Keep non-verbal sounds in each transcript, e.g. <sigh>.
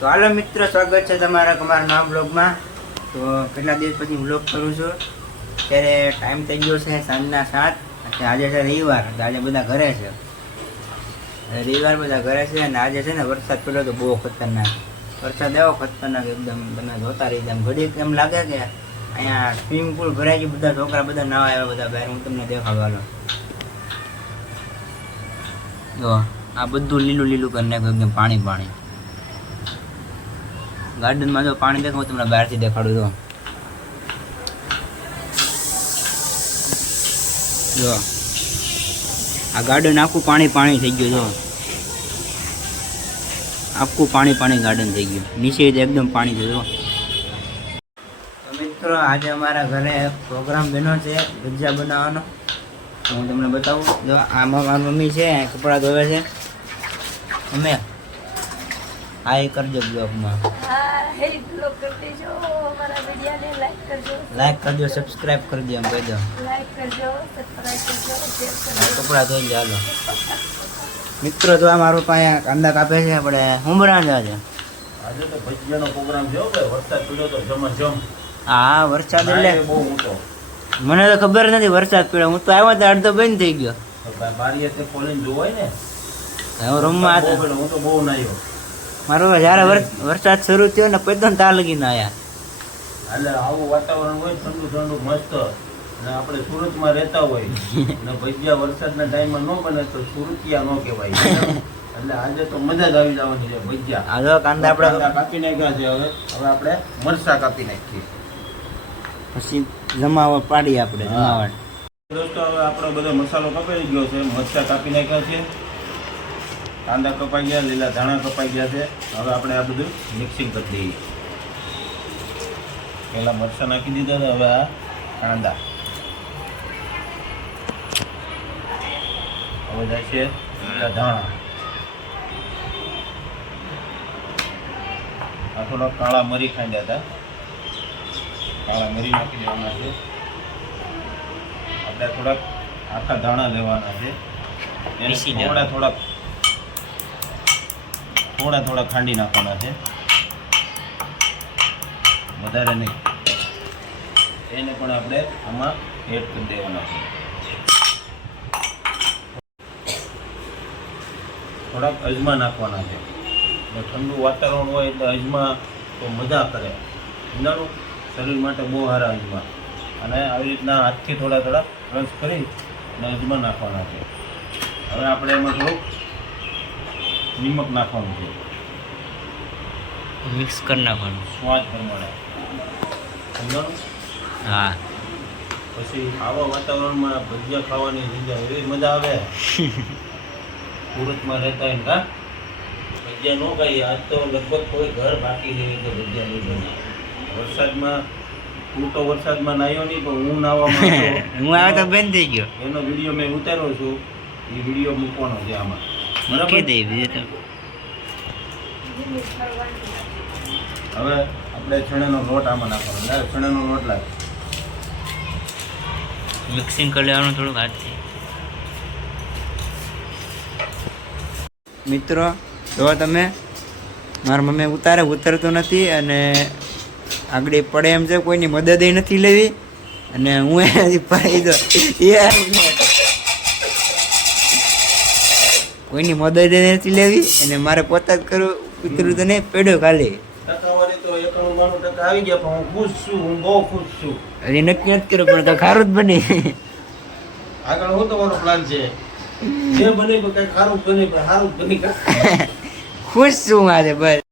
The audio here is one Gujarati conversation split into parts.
તો હાલો મિત્રો, સ્વાગત છે તમારા તમારા નવા બ્લોગમાં. તો કેટલા દિવસ પછી બ્લોગ કરું છું? ત્યારે ટાઈમ થઈ ગયો છે સાંજના સાત. અને આજે છે રવિવાર આજે બધા ઘરે છે. રવિવાર બધા ઘરે છે અને આજે છે ને વરસાદ પડ્યો તો બહુ ખતરનાક. વરસાદ એવો ખતરનાક એકદમ તમે જોતા રહી જાય ઘડીક એમ લાગે કે અહીંયા સ્વિમિંગ પુલ ભરાઈ ગયું, બધા છોકરા બધા નાવા આવ્યા બધા બહાર. હું તમને દેખાડવાનો જો, આ બધું લીલું લીલું કરી નાખ્યું, એકદમ પાણી પાણી. ગાર્ડનમાં જો પાણી દેખાવ તમને બહારથી દેખાડું તો જો. આ ગાર્ડન આખું પાણી પાણી થઈ ગયું જો આખું પાણી પાણી ગાર્ડન થઈ ગયું. નીચે એકદમ પાણી છે, જો. મિત્રો, આજે અમારા ઘરે પ્રોગ્રામ બન્યો છે, ભજીયા બનાવવાનો. હું તમને બતાવું. જો, આ મારી મમ્મી છે, કપડાં ધોવે છે. અમે એ કરજો બ્લોગમાં. લાઈક કરજો લાઈક કરજો સબસ્ક્રાઇબ કરજો એમ કહી દો. લાઈક કરજો સબસ્ક્રાઇબ કરજો શેર કરજો કપડાં ધોઈ લે હાલો મિત્રો તો આ મારો પાસે કાંદા કાપે છે આપણે હું બનાવવા આજે. આજે તો ભજીયાનો પ્રોગ્રામ થયો કે વરસાદ પડ્યો તો જમાજમ હા વરસાદ એટલે બહુ મોટો. મને તો ખબર નથી વરસાદ પડ્યો. હું તો આવ્યો તો અડધો બંધ થઈ ગયો. બારીએ ખોલીને જોવાય ને. હું રૂમમાં હતો હું તો બહુ નાયો. મારો જ્યારે વરસાદ શરૂ થયો ને પછી તા લગીને આવ્યા એટલે આવું વાતાવરણ હોય ઠંડુ ઠંડુ મસ્ત. ને આપણે સુરતમાં રહેતા હોય. ને ભજીયા વરસાદના ટાઈમમાં ન બને તો સુરતિયા ન કહેવાય. એટલે આજે તો મજા જ આવી જવાની છે ભજીયા. આ જો કાંદા આપણે કાપી નાખ્યા છે હવે. હવે આપણે મરસા કાપી નાખીએ. પછી જમાવટ પાડીએ આપણે. જમાવટ. દોસ્તો હવે આપણો બધો મસાલો કપાઈ ગયો છે. મરચા કાપી નાખ્યા છે. કાંદા કપાઈ ગયા લીલા ધાણા કપાઈ ગયા છે. હવે આપણે આ બધું મિક્સિંગ કરી દઈએ. પહેલાં મરચા નાખી દીધા હતા હવે આ કાંદા. હવે જાય છે લીલા ધાણા. આ થોડા કાળા મરી ખાંડ્યા હતા. કાળા મરી નાખી દેવાના છે. આપણે થોડાક આખા ધાણા લેવાના છે. થોડા થોડા થોડા થોડા ખાંડી નાખવાના છે. વધારે નહીં. એને પણ આપણે આમાં એડ કરી દેવાના છે. થોડાક અજમા નાખવાના છે. ઠંડુ વાતાવરણ હોય એટલે અજમા તો મજા કરે. સમજાણું શરીર માટે બહુ સારા અજમા. અને આવી રીતના હાથથી થોડા થોડા ક્રશ કરી અને અજમા નાખવાના છે. હવે આપણે એમાં થોડુંક નિમક નાખવાનું છે. મિક્સ કરી નાખવાનું. સ્વાદ પ્રમાણે. સમજાણું? હા. પછી આવા વાતાવરણમાં ભજીયા ખાવાની મજા એવી મજા આવે. સુરતમાં રહેતા હોય કા? ભજીયા ન ખાઈએ. આજ તો લગભગ કોઈ ઘર બાકી નહીં કે ભજીયા નહીં બને વરસાદમાં હું તો વરસાદમાં નાહ્યો નહીં પણ હું નાવામાં. <laughs> હું આવ્યો તો બંધ થઈ ગયો. એનો વીડિયો મેં ઉતાર્યો છું. એ વીડિયો મૂકવાનો છે આમાં. મૂકી બીજું તો. હવે આપણે ચણાનો લોટ આમાં નાખવાનો. ચણાનો લોટ લાગે મિક્સિંગ કરી લેવાનું થોડુંક હાથથી મિત્રો જો તમે. મારા મમ્મી ઉતારે ઉતરતું નથી અને આગળ પડે એમ છે કોઈની મદદ નથી લેવી. અને હું એનાથી <laughs> કોઈની મદદ નથી લેવી અને મારે પોતા જ કરવું ઉતરવું તને પેડો ખાલી. હજી નક્કી નથી કર્યો પણ ખારું જ બની. આગળ હું તમારો પ્લાન છે? જે બને કઈ ખારું બને પણ સારું બની. ખુશ છું મારે બસ.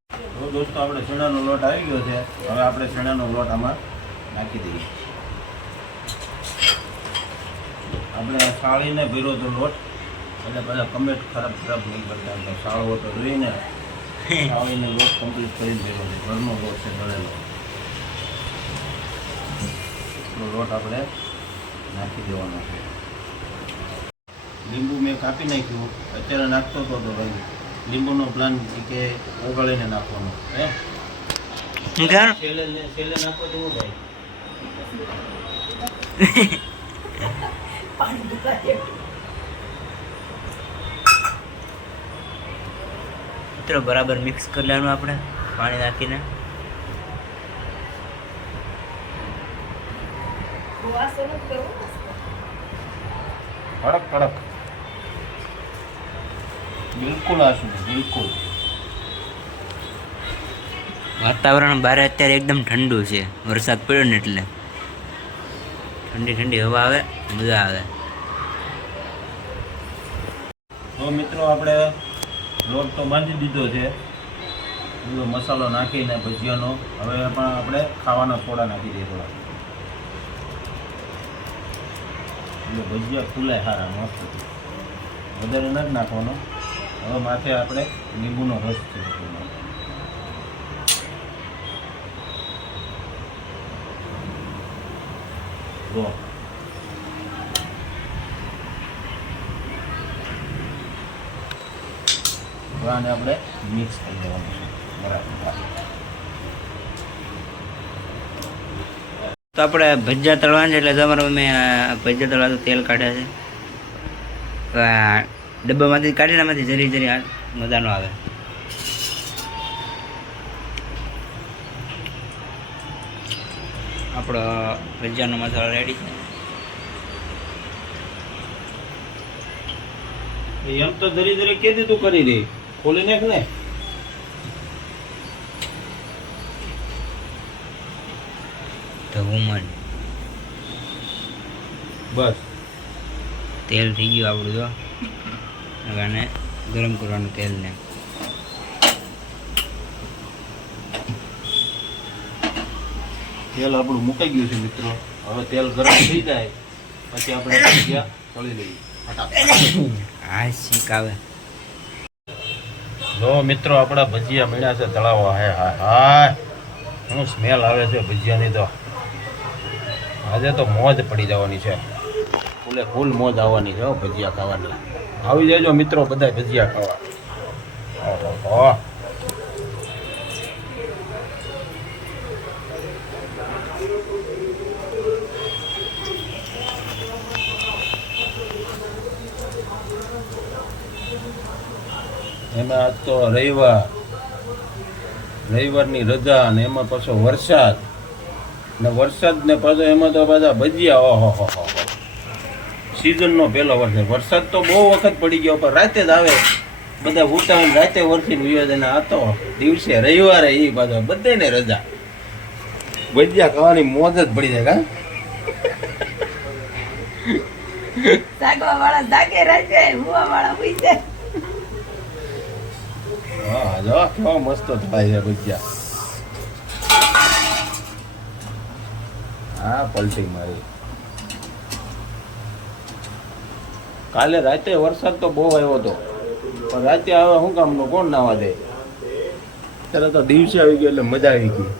દોસ્તો આપણે ચણાનો લોટ આવી ગયો છે. હવે આપણે ચણાનો લોટ આમાં નાખી દઈએ આપણે સાળીને ભર્યો તો લોટ. એટલે બધા કમેન્ટ ખરાબ ખરાબ નહીં કરતા. સાળો તો જોઈને સાળીને લોટ કમ્પ્લીટ કરીને દેવો છે. ઘરનો લોટ છે એટલો લોટ આપણે નાખી દેવાનો છે. લીંબુ મેં કાપી નાખ્યું. અત્યારે નાખતો હતો તો ભાઈ. લીંબુનો પ્લાન કે ઓગળીને નાખવાનો. હે? છેલ્લે છેલ્લે નાખો તો શું <laughs> થાય પાણી દુકાને મિત્રો બરાબર મિક્સ કરી લેવાનું આપણે પાણી નાખીને. કડક કડક. બિલકુલ આશું બિલકુલ. વાતાવરણ બહાર અત્યારે એકદમ ઠંડુ છે. વરસાદ પડ્યો ને એટલે. ઠંડી ઠંડી હવા આવે મજા આવે. તો મિત્રો આપણે લોટ તો બાંધી દીધો છે. બધો મસાલો નાખીને ભજીયાનો. હવે પણ આપણે ખાવાના ફોડા નાખી દઈએ થોડા. એટલે ભજીયા ફૂલાય સારા મસ્ત. વધારે નથી નાખવાનો. હવે માથે આપણે લીંબુનો રસ છે. જો. હવે આપણે મિક્સ કરી દેવાનું છે. બરાબર. તો આપણે ભજીયા તળવાના છે એટલે તમારે મેં ભજીયા તળવાનું તેલ કાઢ્યા છે. ડબ્બામાંથી કાઢીને આમાંથી જરી જરી આ મજાનો આવે. આપણો ભજીયાનો મસાલો રેડી છે. એમ તો ધરી ધરી કે દીધું કરી દે. ખોલી નાખ ને ધ વુમન બસ. તેલ થઈ ગયું આપણું તો અને ગરમ કરવાનું તેલને તેલ આપણું મુકાઈ ગયું છે મિત્રો. હવે તેલ ગરમ થઈ જાય. પછી આપણે તળી લઈએ. હા શીખ આવે. જો મિત્રો આપણા ભજીયા મળ્યા છે તળાવવા હાય હાય હાય. શું સ્મેલ આવે છે ભજીયાની તો? આજે તો મોજ પડી જવાની છે. ફૂલે ફૂલ મોજ આવવાની છે ભજીયા ખાવાની. આવી જજો મિત્રો બધા ભજીયા ખાવા. ઓહો. એમાં આજ તો રવિવાર. રવિવારની રજા અને એમાં પાછો વરસાદ. ને વરસાદ પાછો એમાં તો પાછા ભજીયા, ઓહો, હો હો સિઝનનો પહેલો વરસાદ. વરસાદ તો બહુ વખત પડી ગયો, પણ રાતે જ આવે. બધા ઉતાવળ રાતે વરસીને વિયોજન આ તો દિવસે રવિવારે એ પાછો બધાને રજા. ભજીયા ખાવાની મોજ જ પડી જાય કા <laughs> સાગવા વાળા જાગે રાખે હુવા વાળા હોય જાય. જો કેવા મસ્ત થાય છે ભજીયા. હા, પલટી મારી. કાલે રાતે વરસાદ તો બહુ આવ્યો હતો. પણ રાતે આવે શું કામનું કોણ નાવા દે? ત્યારે તો દિવસે આવી ગયો એટલે મજા આવી ગઈ.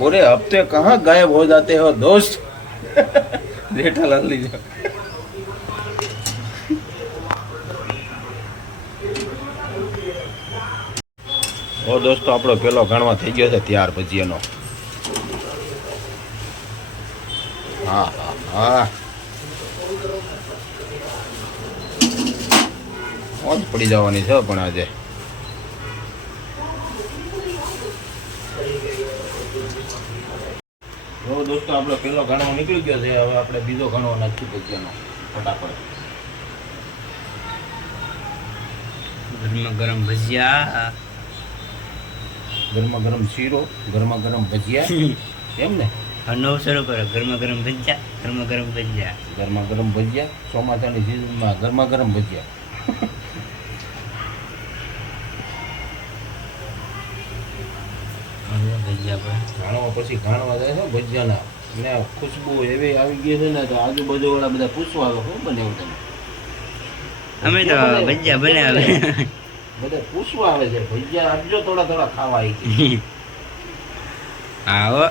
पूरे हफ्ते कहाँ गायब हो जाते દોસ્ત. दोस्त जेठालाल जी ઓ દોસ્તો, આપણો પેલો ગણવા થઈ ગયો છે ત્યાર હા મોજ પડી જવાની છે પણ આજે. દોસ્તો, આપણો પેલો ઘણો નીકળી ગયો છે. હવે આપણે બીજો ઘણો નાખી ભજીયાનો ફટાફટ. ગરમા ગરમ ભજીયા ગરમા ગરમ શીરો ગરમા ગરમ ભજીયા એમ ને શરૂ કરો. ગરમા ગરમ ભજીયા ગરમા ગરમ ભજીયા. ગરમા ગરમ ભજીયા ચોમાસાની સિઝનમાં ગરમા ગરમ ભજીયા ઘાણવા પછી ઘાણવા જાય છે ભજીયાના. ને ખુશ્બુ એવી આવી ગઈ છે ને તો આજુબાજુ વાળા બધા પૂછવા આવે બને તમે અમે તો ભજીયા બનાવે બધા પૂછવા આવે છે ભજીયા આપજો થોડા થોડા ખાવા આવી હા હો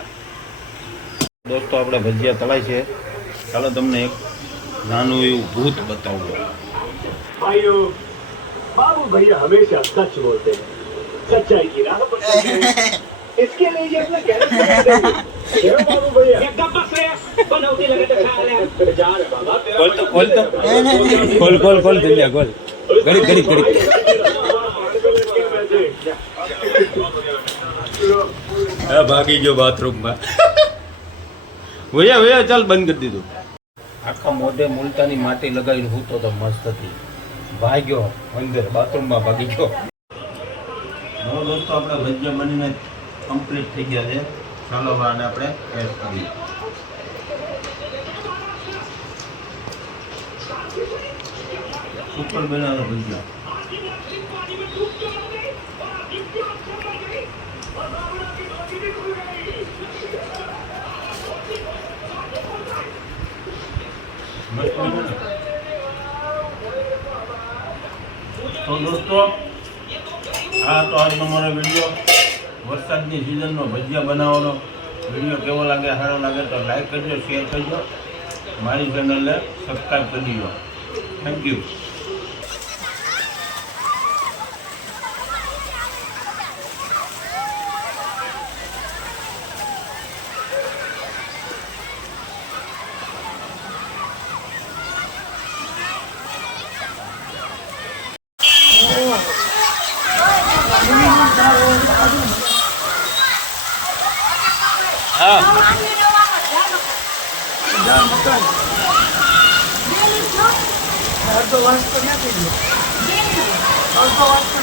દોસ્તો આપણે ભજીયા તળાય છે ચાલો તમને એક નાનું એવું ભૂત બતાવું भाइयों बाबू भैया हमेशा सच बोलते हैं सच्चाई की राह पर चलते हैं। इसके लिए ये अपना कैरेक्टर क्यों बाबू भैया एकदम बस रे बनौती लगे तो खा ले जा रे बाबा तेरा खोल तो खोल तो खोल खोल खोल भैया खोल ઘડીક ઘડીક ઘડીક હા ભાગી ગયો બાથરૂમમાં. વયા વયા ચાલ બંધ કરી દીધું. આખા મોઢે મુલતાની માટી લગાવીને હું તો મસ્ત હતી. ભાગ્યો અંદર બાથરૂમમાં ભાગી ગયો. હવે દોસ્તો આપણે ભજીયા બનીને કમ્પ્લીટ થઈ ગયા છે. ચાલો આને આપણે એડ કરીએ. સુપર બનાવે ભજીયા. તો દોસ્તો, આ તો આજનો મારો વીડિયો. વરસાદની સિઝનનો ભજીયા બનાવવાનો. વીડિયો કેવો લાગે, સારો લાગે તો લાઈક કરજો શેર કરજો. મારી ચેનલને સબસ્ક્રાઈબ કરી દો. થેન્ક યુ હા અડધો વર્ષ તો નથી અડધો વર્ષ તો નથી